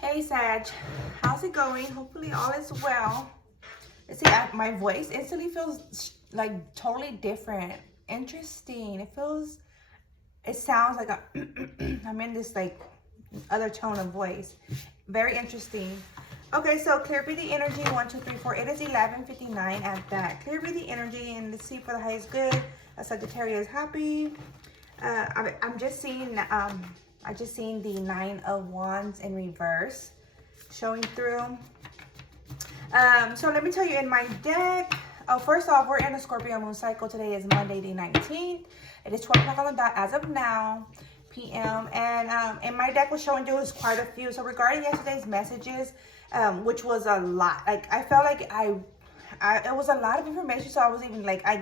Hey Sag, how's it going? Hopefully all is well. See, my voice instantly feels like totally different. Interesting. It sounds like I'm in this like other tone of voice. Very interesting. Okay, so clear breathing energy, 1, 2, 3, 4. It is 11:59 at that. Clear breathing energy, and let's see for the highest good. A Sagittarius happy. I'm just seeing I just seen the 9 of Wands in reverse showing through. So let me tell you in my deck. Oh, first off, we're in a Scorpio moon cycle. Today is Monday the 19th. It is 12 o'clock on the dot as of now, p.m. And in my deck was showing through is quite a few. So regarding yesterday's messages, which was a lot. Like I felt like it was a lot of information. So I was even like, I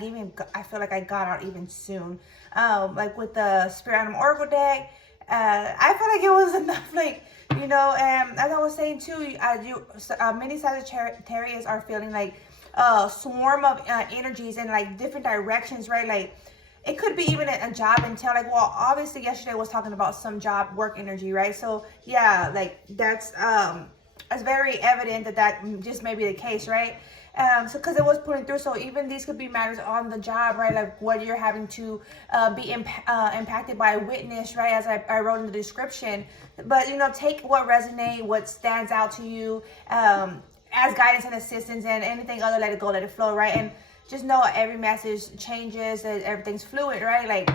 feel like I got out even soon. Like with the Spirit Animal Oracle deck. I feel like it was enough, like, you know, and as I was saying too, many Sagittarius are feeling like a swarm of energies in like different directions, right? Like it could be even a job entail, like, well, obviously yesterday I was talking about some job work energy, right? So yeah, like that's it's very evident that just may be the case, right? So because it was pulling through, so even these could be matters on the job, right? Like what you're having to be impacted by a witness, right? As I wrote in the description. But, you know, take what resonates, what stands out to you as guidance and assistance, and anything other, let it go, let it flow, right? And just know every message changes, that everything's fluid, right? Like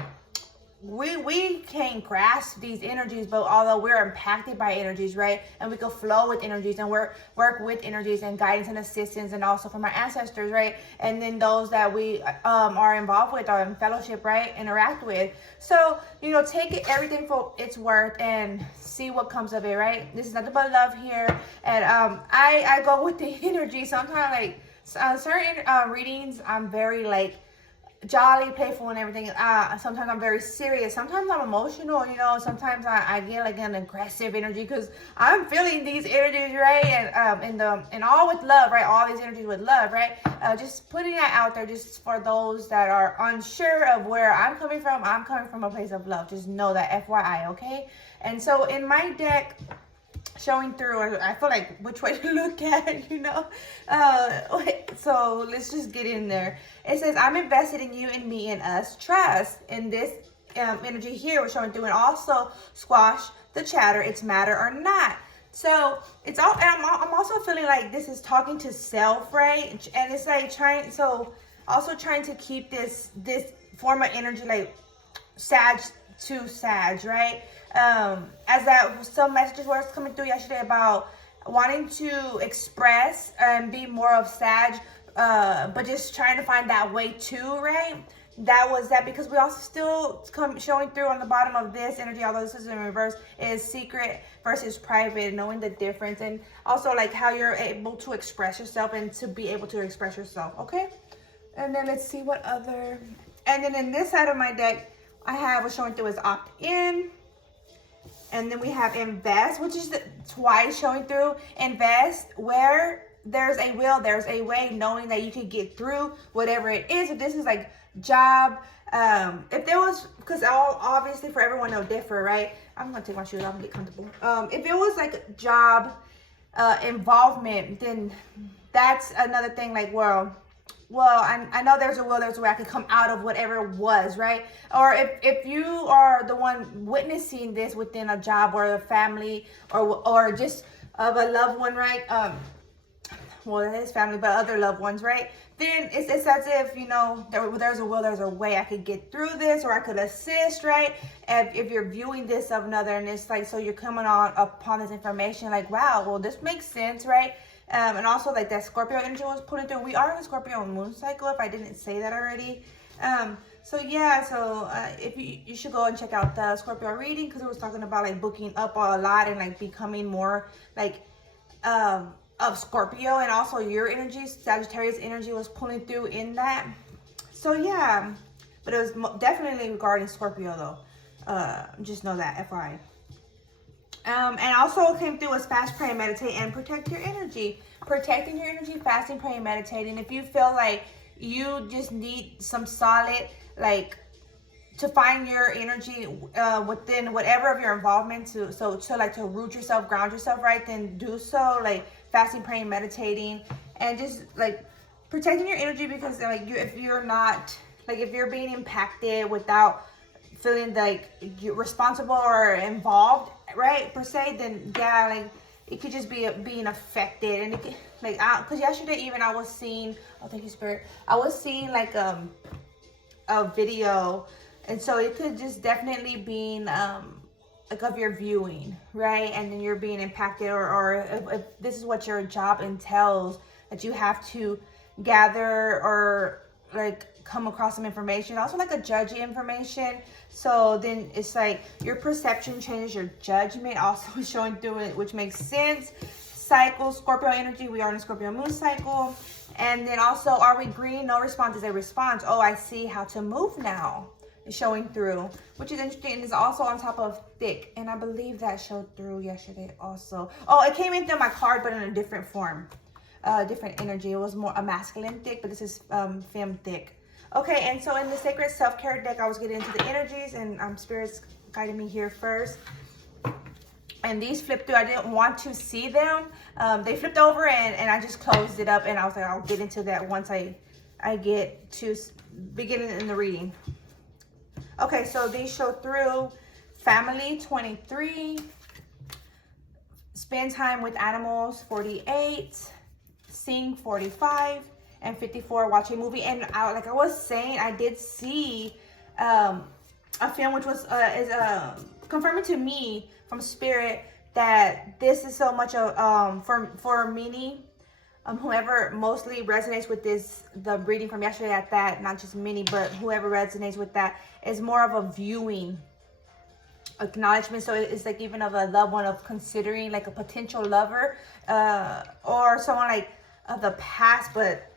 we can't grasp these energies, but although we're impacted by energies, right, and we can flow with energies and work with energies and guidance and assistance, and also from our ancestors, right, and then those that we are involved with or in fellowship, right, interact with. So, you know, take it everything for its worth and see what comes of it, right? This is nothing but love here. And I go with the energy. Sometimes, like certain readings, I'm very like jolly, playful, and everything. Sometimes I'm very serious. Sometimes I'm emotional, you know. Sometimes I get like an aggressive energy because I'm feeling these energies, right? And all with love, right? All these energies with love, right? Just putting that out there, just for those that are unsure of where I'm coming from. I'm coming from a place of love. Just know that, FYI, okay? And so in my deck, showing through, I feel like which way to look at, you know. So let's just get in there. It says, I'm invested in you and me and us. Trust in this energy here we're showing through, and also squash the chatter. It's matter or not. So it's all, and I'm also feeling like this is talking to self, right? And it's like trying to keep this form of energy like Sag to Sag, right? As that some messages were coming through yesterday about wanting to express and be more of Sag, but just trying to find that way too, right? That was that, because we also still showing through on the bottom of this energy, although this is in reverse, is secret versus private, knowing the difference, and also like how you're able to express yourself and to be able to express yourself, okay? And then let's see what other, and then in this side of my deck, I have what's showing through is opt in. And then we have invest, which is twice showing through. Invest, where there's a will, there's a way, knowing that you can get through whatever it is. If this is like job, if there was, because obviously for everyone they'll differ, right? I'm gonna take my shoes off and get comfortable. If it was like job involvement, then that's another thing. Like, well, I know there's a will, there's a way I can come out of whatever it was, right? Or if you are the one witnessing this within a job or a family or just of a loved one, right? Well, his family, but other loved ones, right? Then it's as if, you know, there's a will, there's a way I could get through this, or I could assist, right? If you're viewing this of another, and it's like, so you're coming upon this information like, wow, well, this makes sense, right? And also like that Scorpio energy was putting through. We are in a Scorpio moon cycle, if I didn't say that already. So yeah, so if you should go and check out the Scorpio reading, because it was talking about like booking up a lot and like becoming more like of Scorpio, and also your energy, Sagittarius energy was pulling through in that. So yeah, but it was definitely regarding Scorpio though. Just know that, FYI. And also came through as fast, pray, and meditate, and protect your energy. Protecting your energy, fasting, praying, meditating. If you feel like you just need some solid, like, to find your energy within whatever of your involvement to like to root yourself, ground yourself, right? Then do so, like fasting, praying, meditating, and just like protecting your energy, because like if you're not, like if you're being impacted without feeling like you're responsible or involved, right, per se, then yeah, like it could just be being affected. And it could, like, because yesterday even I was seeing, oh thank you Spirit, I was seeing like a video, and so it could just definitely be like of your viewing, right? And then you're being impacted, or if this is what your job entails, that you have to gather or like come across some information, also like a judgy information. So then it's like your perception changes, your judgment also is showing through it, which makes sense. Cycle, Scorpio energy, we are in a Scorpio moon cycle. And then also, are we green? No response is a response. Oh, I see how to move now. It's showing through, which is interesting. And it's also on top of thick, and I believe that showed through yesterday also. Oh, it came in through my card, but in a different form, different energy. It was more a masculine thick, but this is femme thick. Okay, and so in the Sacred Self-Care deck, I was getting into the energies, and Spirit's guiding me here first. And these flipped through. I didn't want to see them. They flipped over, and I just closed it up, and I was like, I'll get into that once I get to beginning in the reading. Okay, so these show through family 23, spend time with animals 48, sing 45, and 54, watch a movie. And like I was saying, I did see a film which was confirming to me from Spirit that this is so much of for Minnie, whoever mostly resonates with this, the reading from yesterday at that, not just Minnie, but whoever resonates with that, is more of a viewing acknowledgement. So it's like even of a loved one, of considering like a potential lover or someone like of the past. But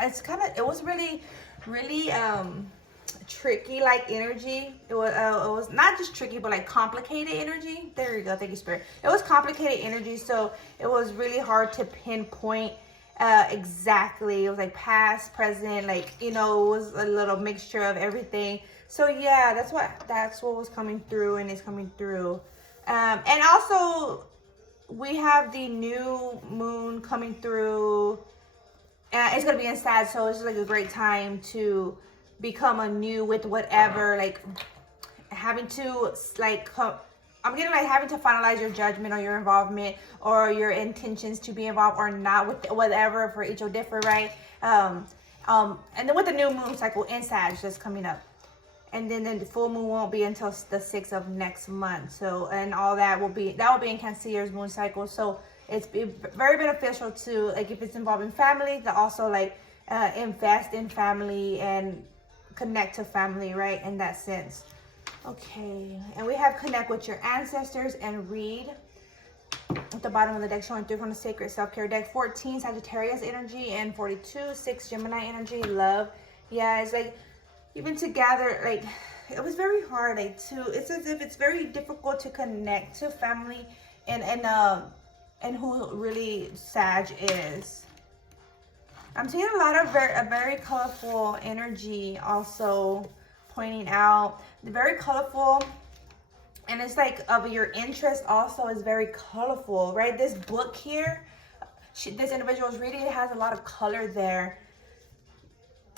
it's kind of, it was really tricky like energy. It was not just tricky, but like complicated energy. There you go, thank you Spirit. It was complicated energy, so it was really hard to pinpoint exactly. It was like past, present, like, you know, it was a little mixture of everything. So yeah, that's what was coming through, and is coming through. And also we have the new moon coming through. It's gonna be in Sag, so it's just like a great time to become anew with whatever, like having to like I'm getting like having to finalize your judgment or your involvement or your intentions to be involved or not with whatever, for each will differ, right? And then with the new moon cycle in Sag that's coming up, and then the full moon won't be until the 6th of next month. So, and all that will be in Cancer's moon cycle. So it's very beneficial to, like, if it's involving family, to also like invest in family and connect to family, right, in that sense. Okay, and we have connect with your ancestors and read at the bottom of the deck, showing through from the Sacred Self-Care deck. 14 Sagittarius energy, and 42 6 Gemini energy, love. Yeah, it's like even to gather, like it was very hard, like it's as if it's very difficult to connect to family and who really Sag is. I'm seeing a lot of very colorful energy also pointing out. Very colorful, and it's like of your interest also is very colorful, right? This book here, this individual is reading, it has a lot of color there.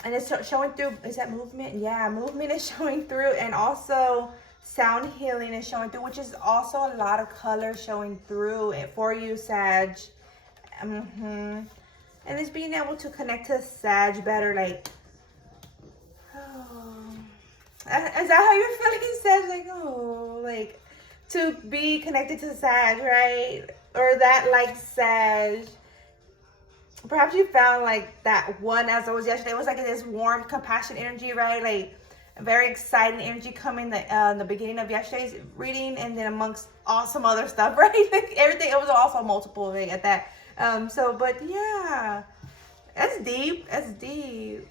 And it's showing through, is that movement? Yeah, movement is showing through, and also sound healing is showing through, which is also a lot of color showing through it for you, Sag. And it's being able to connect to Sag better, like, oh, is that how you're feeling, Sag? Like, oh, like, to be connected to Sag, right? Or that, like, Sag. Perhaps you found, like, that one as it was yesterday. It was, like, this warm, compassion energy, right? Like, very exciting energy coming in the beginning of yesterday's reading, and then amongst awesome other stuff, right? Like, everything, it was also multiple things at that. So, but yeah, that's deep. That's deep.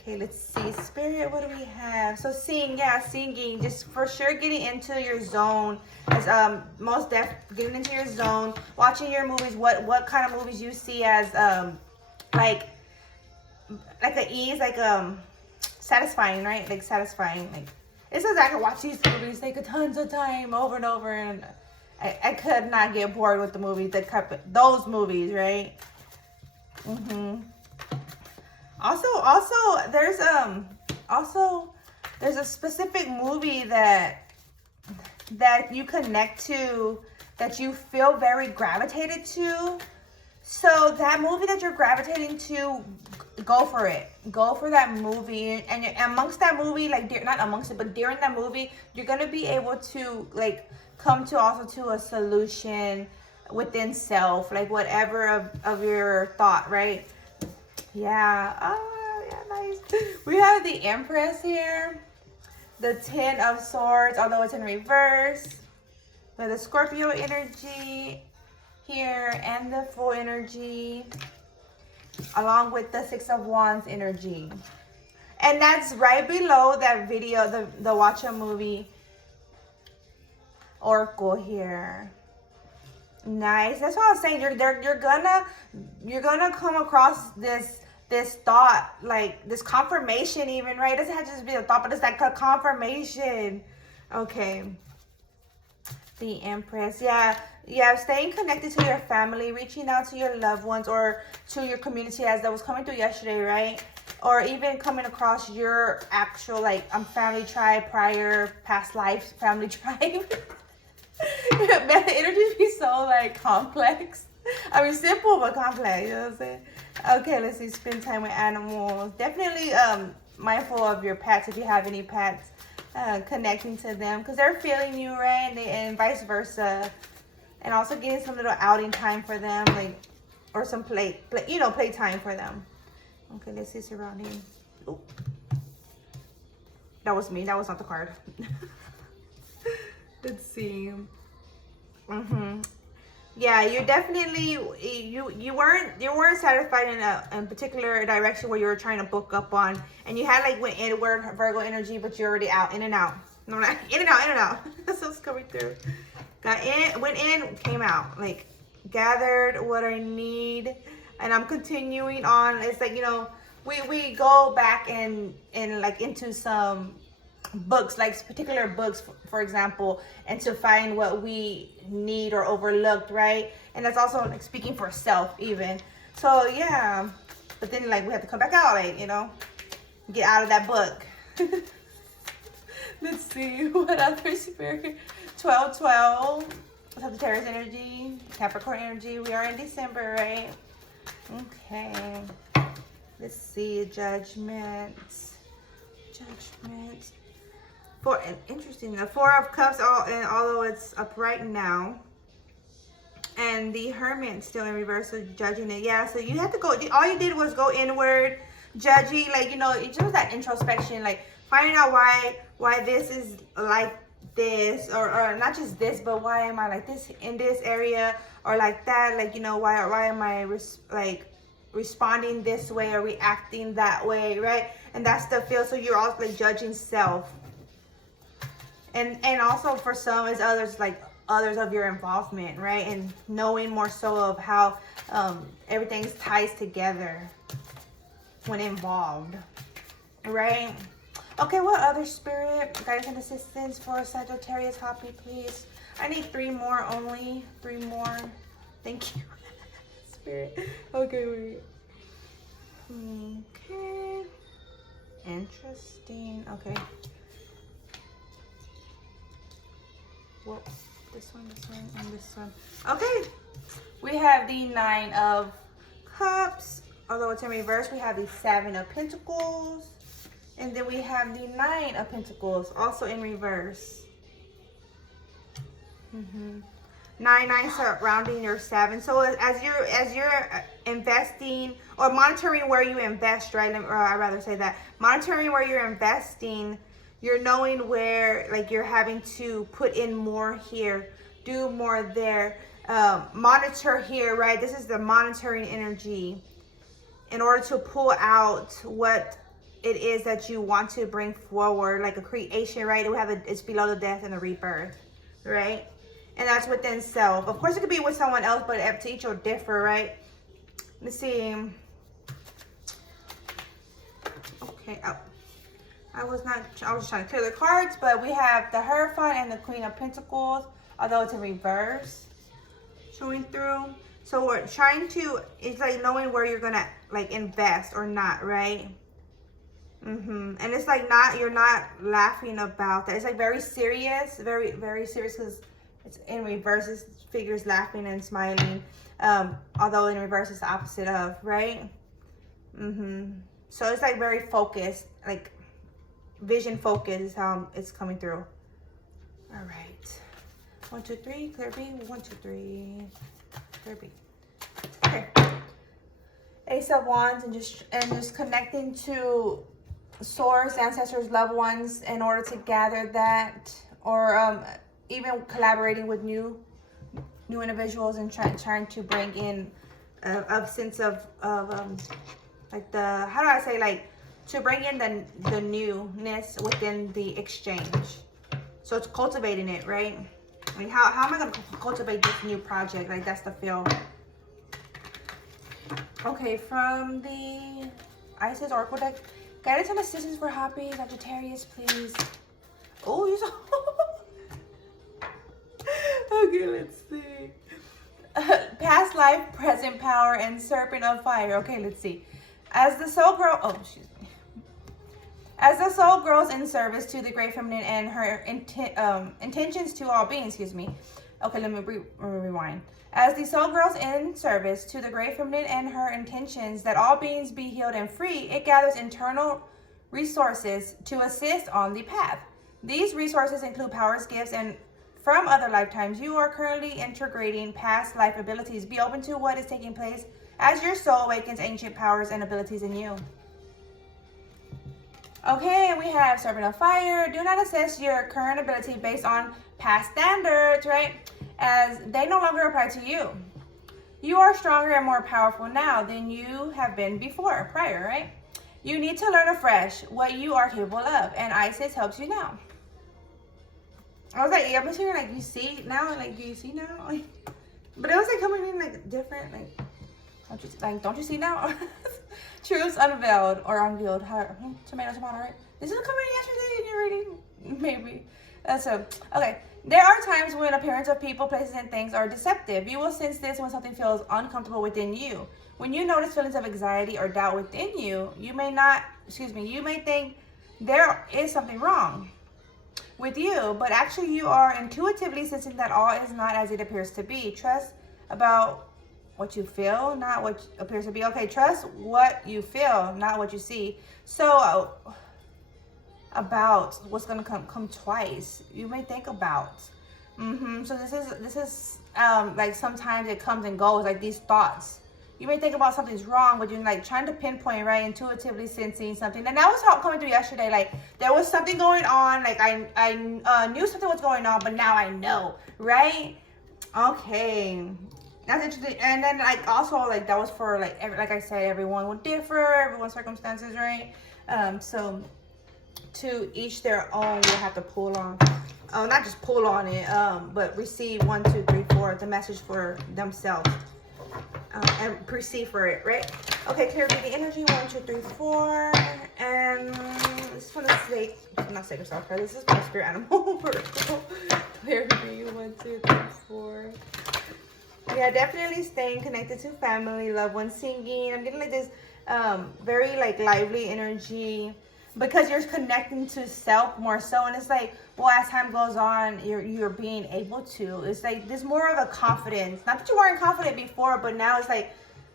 Okay, let's see. Spirit, what do we have? So singing, just for sure getting into your zone. As most getting into your zone, watching your movies, what kind of movies you see as like like an ease, like satisfying, right? Like satisfying. Like it says I can watch these movies like tons of time over and over, and I could not get bored with the movies. Those movies, right? Also, there's a specific movie that you connect to, that you feel very gravitated to. So that movie that you're gravitating to, go for it. Go for that movie. And amongst that movie, like, not amongst it, but during that movie, you're going to be able to, like, come to also to a solution within self. Like, whatever of your thought, right? Yeah. Oh, yeah, nice. We have the Empress here. The Ten of Swords, although it's in reverse. With the Scorpio energy here, and the full energy, along with the Six of Wands energy. And that's right below that video, the Watch a Movie Oracle here. Nice. That's what I was saying. You're gonna come across this thought, like this confirmation even, right? It doesn't have to just be a thought, but it's like a confirmation. Okay. The Empress. Yeah, staying connected to your family, reaching out to your loved ones or to your community, as that was coming through yesterday, right? Or even coming across your actual, like, family tribe, prior past life family tribe. Man, the energy be so, like, complex. I mean, simple but complex, you know what I'm saying? Okay, let's see. Spend time with animals. Definitely mindful of your pets if you have any pets. Connecting to them because they're feeling you, right? And vice versa. And also getting some little outing time for them, like, or some play time for them. Okay, let's see surrounding. Oh, that was me. That was not the card. Let's see. Yeah, you're definitely you weren't satisfied in a particular direction where you were trying to book up on, and you had like went inward Virgo energy, but you're already out, in and out. No, not in and out. So it's coming through. Got in, went in, came out. Like gathered what I need, and I'm continuing on. It's like, you know, we go back and like into some books, like particular books, for example, and to find what we need or overlooked, right? And that's also like speaking for self even. So yeah, but then like we have to come back out, like, you know, get out of that book. Let's see what other spirit. 12/12, Sagittarius energy, Capricorn energy. We are in December, right? Okay, let's see. Judgment. Interesting. The Four of Cups, although it's upright now, and the Hermit still in reverse, so judging it. Yeah, so you have to go. All you did was go inward, judging, like, you know, it just that introspection, like finding out why this is like this, or not just this, but why am I like this in this area, or like that, like, you know, why am I responding this way or reacting that way, right? And that's the feel. So you're also like judging self. And also for some is others, like others of your involvement, right? And knowing more so of how everything ties together when involved, right? Okay, what other spirit, guidance and assistance for Sagittarius copy, please? I need 3 more only. 3 more. Thank you. Spirit. Okay, wait. Okay. Interesting. Okay. Well, this one, and this one. Okay. We have the 9 of Cups. Although it's in reverse, we have the 7 of Pentacles. And then we have the 9 of Pentacles, also in reverse. 9 surrounding your 7. So as you're investing or monitoring where you invest, right? Or I'd rather say that monitoring where you're investing, you're knowing where, like, you're having to put in more here, do more there, monitor here, right? This is the monitoring energy in order to pull out what it is that you want to bring forward, like a creation, right? We have it's below the death and the rebirth, right? And that's within self. Of course, it could be with someone else, but to each will differ, right? Let's see. Okay, oh. I was just trying to clear the cards, but we have the Hierophant and the Queen of Pentacles, although it's in reverse, showing through. So we're trying to, it's like knowing where you're gonna like invest or not, right? And it's like you're not laughing about that. It's like very serious, very, very serious, because it's in reverse. It's figures laughing and smiling. Although in reverse it's the opposite of, right? So it's like very focused, like vision focus is how it's coming through. All right. 1, 2, 3, clear B. 1, 2, 3, clear B. Okay. Ace of Wands, and just connecting to source, ancestors, loved ones, in order to gather that, or even collaborating with new individuals and trying to bring in a sense of like the, how do I say, like to bring in the newness within the exchange. So it's cultivating it, right? Like how am I gonna cultivate this new project? Like that's the feel. Okay, from the Isis Oracle deck, guidance and assistance for happy Sagittarius, please. Oh, you saw. Okay, let's see. Past life, present power, and serpent of fire. Okay, let's see. As the soul grows, as the soul grows in service to the great feminine and her intentions to all beings, Okay, let me rewind. As the soul grows in service to the great feminine and her intentions that all beings be healed and free, it gathers internal resources to assist on the path. These resources include powers, gifts, and from other lifetimes. You are currently integrating past life abilities. Be open to what is taking place as your soul awakens ancient powers and abilities in you. Okay, and we have Serpent of Fire. Do not assess your current ability based on past standards, right? As they no longer apply to you. You are stronger and more powerful now than you have been prior, right? You need to learn afresh what you are capable of, and Isis helps you now. I was like, yeah, but you're like, you see now, like, do you see now? Like, but it was like coming in like different, like, don't you see now? Truths unveiled or unveiled. Tomato, right? This is coming yesterday in your reading, maybe. Okay. There are times when appearance of people, places, and things are deceptive. You will sense this when something feels uncomfortable within you. When you notice feelings of anxiety or doubt within you, you may think there is something wrong with you, but actually you are intuitively sensing that all is not as it appears to be. Trust about what you feel, not what appears to be. Okay, trust what you feel, not what you see. So about what's gonna come twice. You may think about. So this is like sometimes it comes and goes, like these thoughts. You may think about something's wrong, but you're like trying to pinpoint, right? Intuitively sensing something. And that was how coming through yesterday. Like there was something going on. Like I knew something was going on, but now I know, right? Okay. That's interesting. And then like also like that was for like like I said, everyone will differ, everyone's circumstances, right? So to each their own, you have to pull on, not just pull on it, but receive 1, 2, 3, 4, the message for themselves, and perceive for it, right? Okay, clear be the energy, 1, 2, 3, 4, and this is from the snake, not sacred self card, this is from the spirit animal. Clear be 1, 2, 3, 4. Yeah, definitely staying connected to family, loved ones, singing. I'm getting like this very like lively energy, because you're connecting to self more so, and it's like, well, as time goes on, you're being able to. It's like there's more of a confidence. Not that you weren't confident before, but now it's like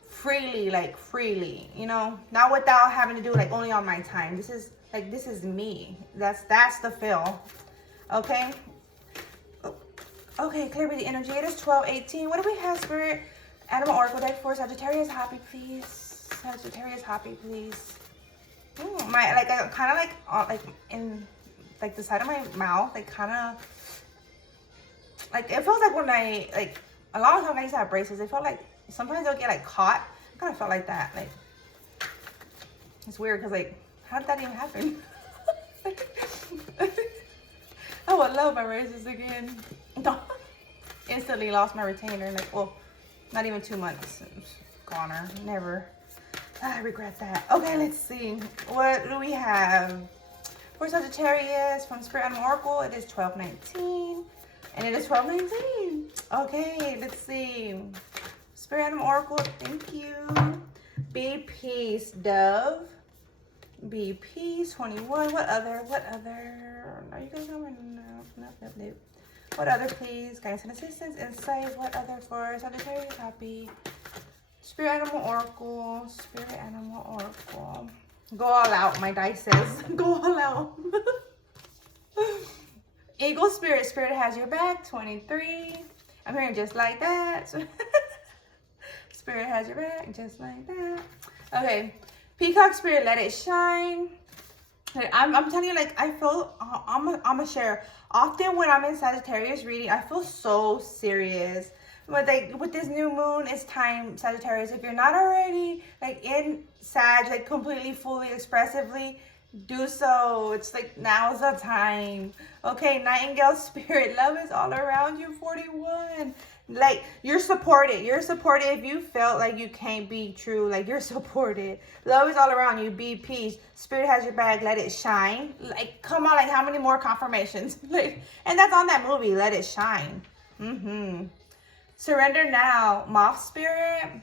freely, you know, not without having to do like only on my time. This is me. That's the feel. Okay. Okay, clear with the energy. It is 12:18. What do we have, Spirit? Animal Oracle deck for Sagittarius. Happy, please. Sagittarius, happy, please. My like I kind of like in like the side of my mouth, like kind of like it feels like when I like a long time I used to have braces. It felt like sometimes they'll get like caught. I kind of felt like that. Like it's weird because like how did that even happen? I would love my braces again. Instantly lost my retainer. Like, well, not even 2 months. Goner. Never. I regret that. Okay, let's see. What do we have? For Sagittarius from Spirit Animal Oracle, it is 12/19. And it is 12/19. Okay, let's see. Spirit Animal Oracle, thank you. Be peace, dove. Be peace, 21. What other? Are you guys going? No. What other, please? Guidance and assistance, insight. What other for Sagittarius? Happy. Spirit Animal Oracle. Spirit Animal Oracle. Go all out, my dice says. Go all out. Eagle Spirit. Spirit has your back, 23. I'm hearing just like that. Spirit has your back, just like that. Okay. Peacock Spirit, let it shine. I'm telling you, like, I feel, I'm gonna share. Often when I'm in Sagittarius reading, I feel so serious. But like with this new moon, it's time, Sagittarius. If you're not already like in Sag, like completely, fully, expressively, do so. It's like now's the time. Okay, Nightingale Spirit, love is all around you, 41. Like you're supported. You're supported if you felt like you can't be true. Like you're supported. Love is all around you. Be peace. Spirit has your back. Let it shine. Like come on. Like how many more confirmations? Like, and that's on that movie. Let it shine. Surrender now, Moth Spirit.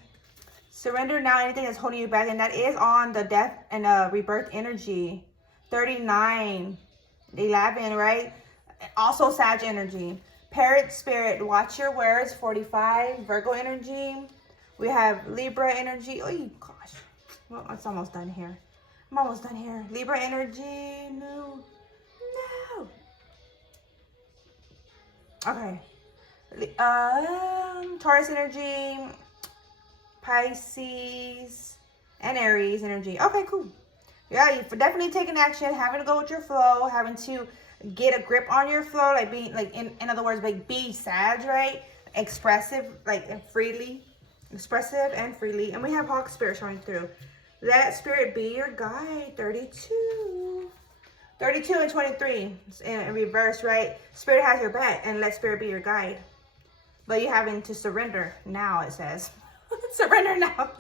Surrender now anything that's holding you back. And that is on the death and rebirth energy. 39, 11, right? Also Sag energy. Parrot Spirit, watch your words. 45, Virgo energy. We have Libra energy. Oh, gosh. Well, it's almost done here. I'm almost done here. Libra energy. No. Okay. Taurus energy, Pisces, and Aries energy. Okay, cool. Yeah, you're definitely taking action, having to go with your flow, having to get a grip on your flow, like being like in other words, like be Sag, right? Expressive, like freely, expressive and freely. And we have Hawk Spirit showing through. Let Spirit be your guide. 32 and 23 in reverse, right? Spirit has your back, and let Spirit be your guide. But you're having to surrender now, it says. Surrender now.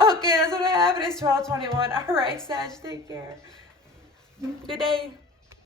Okay, that's what I have. It is 12/21. All right, Sag, take care. Good day.